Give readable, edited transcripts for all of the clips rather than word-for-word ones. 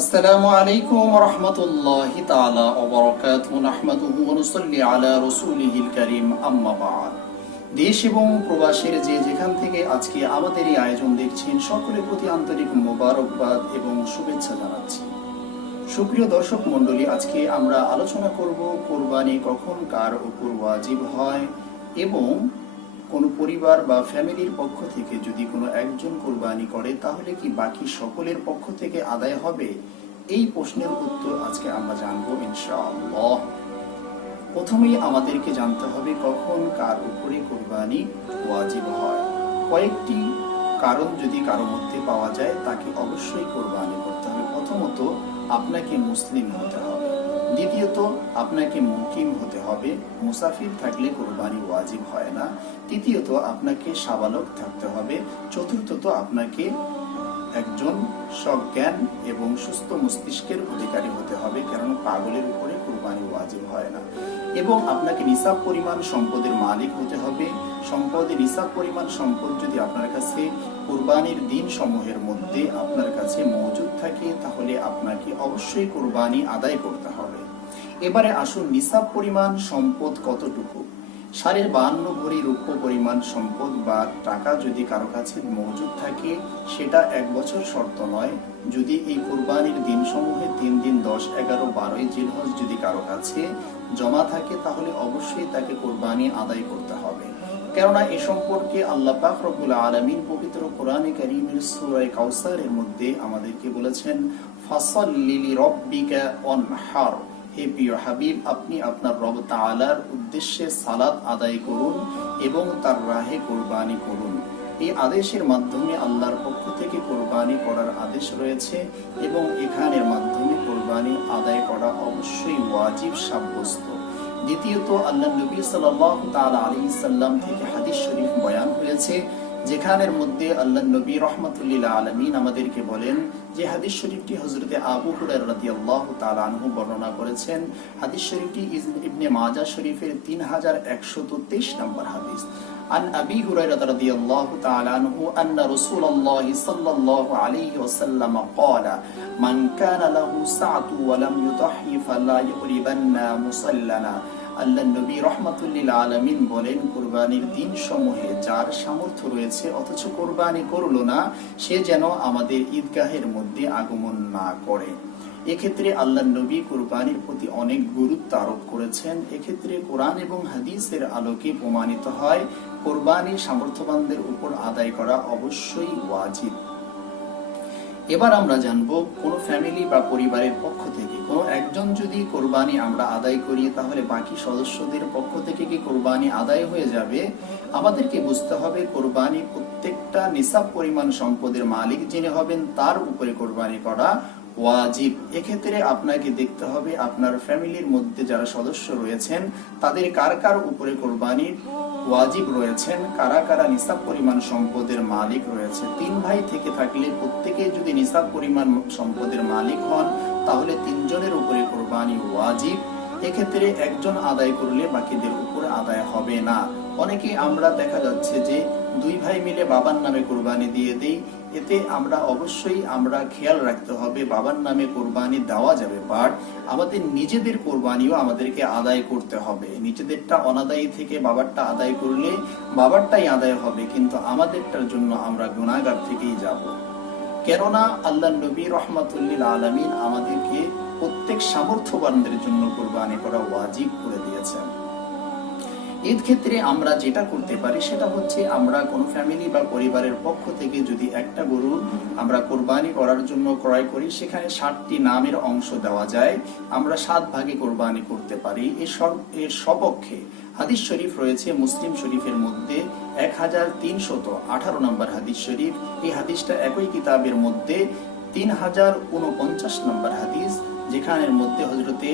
আসসালামু আলাইকুম ওয়া রাহমাতুল্লাহি তাআলা ওয়া বারাকাতুহু নাহমাদুহু ওয়া নুসাল্লি আলা রাসূলিহিল কারীম আম্মা বা'দ। দেশ এবং প্রবাসের যে যেখান থেকে আজকে আমাদের এই আয়োজন দেখছেন সকলের প্রতি আন্তরিক মোবারকবাদ এবং শুভেচ্ছা জানাচ্ছি। সুপ্রিয় দর্শক মণ্ডলী, আজকে আমরা আলোচনা করব কুরবানি কখন কার উপর ওয়াজিব হয় এবং কোনো পরিবার বা ফ্যামিলির পক্ষ থেকে যদি কোনো একজন কুরবানি করে তাহলে কি বাকি সকলের পক্ষ থেকে আদায় হবে? এই প্রশ্নের উত্তর আজকে আমরা জানবো ইনশাআল্লাহ। প্রথমেই আমাদেরকে জানতে হবে কখন কার উপরে কুরবানি ওয়াজিব হয়। কয়েকটি কারণ যদি কারো মধ্যে পাওয়া যায় তাকে অবশ্যই কুরবানি করতে হবে। প্রথমত, আপনাকে মুসলিম হতে হবে। দ্বিতীয়ত, আপনাকে মুকিম হতে হবে। মুসাফির থাকলে কুরবানি ওয়াজিব হয় না। তৃতীয়ত, আপনাকে সাবালক থাকতে হবে। চতুর্থত, আপনাকে একজন সজ্ঞান এবং সুস্থ মস্তিষ্কের অধিকারী হতে হবে, কারণ পাগলের উপরে কুরবানি ওয়াজিব হয় না। এবং আপনাকে নিসাব পরিমাণ সম্পদের মালিক হতে হবে। নিসাব পরিমাণ সম্পদ যদি আপনার কাছে কুরবানির দিন সমূহের মধ্যে আপনার কাছে মজুদ থাকে তাহলে আপনাকে অবশ্যই কুরবানি আদায় করতে হবে। এবারে আসুন, নিসাব পরিমাণ সম্পদ কতটুকু? 52.5 ভরি রূপ্য পরিমাণ সম্পদ বা টাকা যদি কারো কাছে মজুদ থাকে সেটা 1 বছর শর্ত নয়। যদি এই কুরবানির দিন সমূহে 3 দিন 10, 11, 12 জিলহজ যদি কারো কাছে জমা থাকে তাহলে অবশ্যই তাকে কুরবানি আদায় করতে হবে। কেননা এ সম্পর্কে আল্লাহ পাক রব্বুল আলামিন পবিত্র কোরআনে কারীমের সূরা কাউসারের মধ্যে আমাদেরকে বলেছেন, ফাসাল্লি লিরাব্বিকা ওয়ানহার। হে প্রিয় হাবিব, আপনি আপনার রব তাআলার উদ্দেশ্যে সালাত আদায় করুন এবং তার রাহে কুরবানি করুন। এই আদেশের মাধ্যমে আল্লাহর পক্ষ থেকে কুরবানি করার আদেশ রয়েছে এবং এখানের মাধ্যমে কুরবানি আদায় করা অবশ্যই ওয়াজিব সাব্যস্ত। দ্বিতীয়ত, আল্লাহ নবী সাল্লাল্লাহু তাআলা আলাইহি সাল্লাম থেকে হাদিস শরীফ বয়ান হয়েছে যেখানের মধ্যে আল্লাহ নবী রাহমাতুল্লিল আলামিন আমাদেরকে বলেন, যে হাদিস শরীফটি হযরতে আবু হুরায়রা রাদিয়াল্লাহু তাআলা আনহু বর্ণনা করেছেন। হাদিস শরীফটি ইবনে মাজাহ শরীফের 3123 নম্বর হাদিস। عن أبي هريرة رضي الله تعالى عنه أن رسول الله صلى الله عليه وسلم قال من كان له سعة ولم يضحي فلا يقربن مصلنا। আল্লাহ নবী রাহমাতুল্লিল আলামিন বলেন, কুরবানির দিন সমূহে যার সামর্থ্য রয়েছে অথচ কুরবানি করলো না সে যেন আমাদের ঈদগাহের মধ্যে আগমন না করে। এক্ষেত্রে আল্লাহ নবী কুরবানির প্রতি অনেক গুরুত্ব আরোপ করেছেন। এক্ষেত্রে কোরআন এবং হাদিসের আলোকে প্রমাণিত হয় কুরবানি সামর্থ্যবানদের উপর আদায় করা অবশ্যই ওয়াজিব। এবার আমরা জানবো, কোন ফ্যামিলি বা পরিবারের পক্ষ থেকে কোনো একজন যদি কুরবানি আমরা আদায় করি তাহলে বাকি সদস্যদের পক্ষ থেকে কি কুরবানি আদায় হয়ে যাবে? আমাদেরকে বুঝতে হবে কুরবানি প্রত্যেকটা নিসাব পরিমাণ সম্পদের মালিক যিনি হবেন তার উপরে কুরবানি করা ওয়াজিব। এক্ষেত্রে আপনাকে দেখতে হবে আপনার ফ্যামিলির মধ্যে যারা সদস্য রয়েছেন তাদের কার কার উপরে কুরবানির ওয়াজিব রয়েছেন, কারা কারা নিসাব পরিমাণ সম্পদের মালিক রয়েছে। 3 ভাই থেকে থাকলে প্রত্যেকে যদি নিসাব পরিমাণ সম্পদের মালিক হন তাহলে 3 জনের উপরে কুরবানি ওয়াজিব। এক্ষেত্রে একজন আদায় করলে বাকিদের উপরে আদায় হবে না। অনেকে আমরা দেখা যাচ্ছে যে 2 ভাই মিলে বাবার নামে কুরবানি দিয়ে দেই। এতে অবশ্যই আমরা খেয়াল রাখতে হবে বাবার নামে কুরবানি দেওয়া যাবে, বাট আমাদের নিজেদের কুরবানিও আমাদেরকে আদায় করতে হবে। নিজেদেরটা অনাদায়ী থেকে বাবারটা আদায় করলে বাবারটাই আদায় হবে, কিন্তু আমাদেরটার জন্য আমরা গুনাহগার থেকেই যাব। কেননা আল্লাহ নবী রাহমাতুল্লিল আলামিন আমাদেরকে প্রত্যেক সামর্থ্যবানদের জন্য কুরবানি করা ওয়াজিব করে দিয়েছেন। এর ক্ষেত্রে আমরা যেটা করতে পারি সেটা হচ্ছে, আমরা কোন ফ্যামিলি বা পরিবারের পক্ষ থেকে যদি একটা গরু আমরা কোরবানি করার জন্য ক্রয় করি সেখানে 7টি নামের অংশ দেওয়া যায়, আমরা 7 ভাগে কোরবানি করতে পারি। এর সপক্ষে হাদিস শরীফ রয়েছে মুসলিম শরীফের মধ্যে 1318 নম্বর হাদিস শরীফ। এই হাদিসটা একই কিতাবের মধ্যে 3049 নম্বর হাদিস, যেখানের মধ্যে হযরতে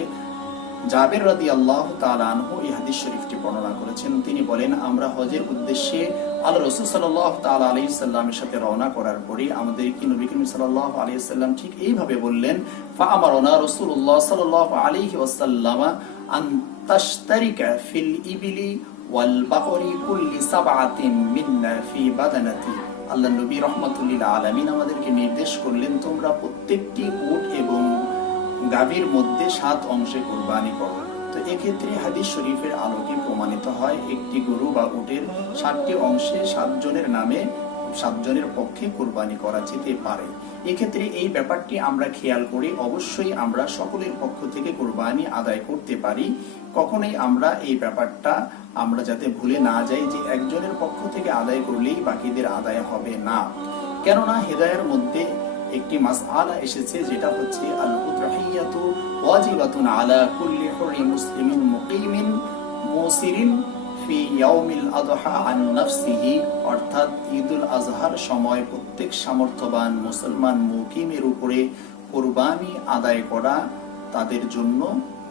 জাবের রাদিয়াল্লাহু তাআলা আনহু এই হাদিস শরীফটি বর্ণনা করেছেন। তিনি বলেন, আমরা হজের উদ্দেশ্যে আল্লাহ রাসূল সাল্লাল্লাহু তাআলা আলাইহি সাল্লামের সাথে রওনা করার পরে আমাদেরকে নবী করিম সাল্লাল্লাহু আলাইহি সাল্লাম ঠিক এইভাবে বললেন, ফাআমারনা রাসূলুল্লাহ সাল্লাল্লাহু আলাইহি ওয়াসাল্লাম আন তাশতারিকা ফিল ইবিলি ওয়াল বাকরি কুল্লি সাবআতিন মিন্না ফি বাদানাতি। আল্লাহ নবী রাহমাতুল্লিল আলামিন আমাদেরকে নির্দেশ করলেন, তোমরা প্রত্যেকটি উট এবং গাভীর মধ্যে 7 অংশে কুরবানি করো। তো এক্ষেত্রে হাদিস শরীফের আলোকে প্রমাণিত হয় একটি গরু বা উটের 7টি অংশে 7 জনের নামে 7 জনের পক্ষে কুরবানি করা যেতে পারে। এক্ষেত্রে এই ব্যাপারটি আমরা খেয়াল করি, অবশ্যই আমরা সকলের পক্ষ থেকে কুরবানি আদায় করতে পারি। কখনোই আমরা এই ব্যাপারটা আমরা যাতে ভুলে না যাই যে একজনের পক্ষ থেকে আদায় করলেই বাকিদের আদায় হবে না। কেননা হেদায়ের মধ্যে একটি মাসআলা এসেছে, যেটা হচ্ছে আল উদহিয়াতু ওয়াজিবাতুন আলা কুল্লি হুরি মুসলিমিন মুকিমিন মুসিরিন ফি ইয়াউমিল আযহা আন নাফসিহি, অর্থাৎ ঈদুল আজহার সময় প্রত্যেক সামর্থ্যবান মুসলমান মুকিমের উপরে কুরবানি আদায় করা তাদের জন্য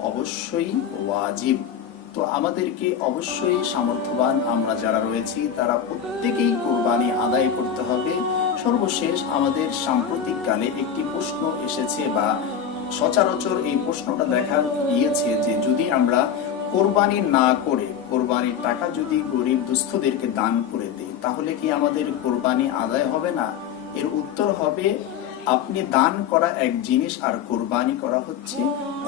অবশ্যই ওয়াজিব। তো আমাদেরকে অবশ্যই সামর্থ্যবান আমরা যারা রয়েছি তারা প্রত্যেকেই কুরবানি আদায় করতে হবে। সর্বশেষ আমাদের সাম্প্রতিক কালে একটি প্রশ্ন এসেছে বা সচরাচর এই প্রশ্নটা দেখা গিয়েছে যে যদি আমরা কোরবানি না করে কোরবানির টাকা যদি গরিব দুস্থদেরকে দান করে দিই তাহলে কি আমাদের কোরবানি আদায় হবে না? এর উত্তর হবে, আপনি দান করা এক জিনিস আর কোরবানি করা হচ্ছে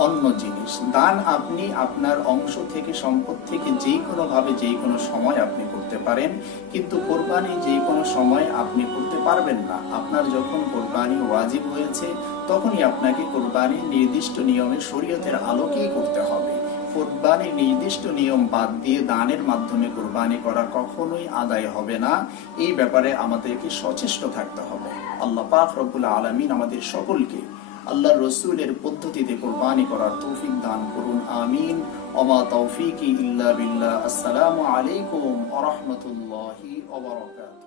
অন্য জিনিস। দান আপনি আপনার অংশ থেকে সম্পদ থেকে যে কোনো ভাবে যে কোনো সময় আপনি করতে পারেন, কিন্তু কোরবানি যে কোনো সময় আপনি করতে পারবেন না। আপনার যখন কোরবানি ওয়াজিব হয়েছে তখনই আপনাকে কোরবানি নির্দিষ্ট নিয়মে শরীয়তের আলোকেই করতে হবে। কোরবানি নির্দিষ্ট নিয়ম বাদ দিয়ে দানের মাধ্যমে কোরবানি করা কখনোই আদায় হবে না। এই ব্যাপারে আমাদেরকে সচেষ্ট থাকতে হবে। আল্লাহ পাক রব্বুল আলামিন আমাদের সকলকে আল্লাহর রাসূলের পদ্ধতিতে কোরবানি করার তৌফিক দান করুন, আমিন। ওমা তৌফিকি ইল্লা বিল্লাহ। আসসালামু আলাইকুম ওয়া রাহমাতুল্লাহি ওয়া বারাকাতুহু।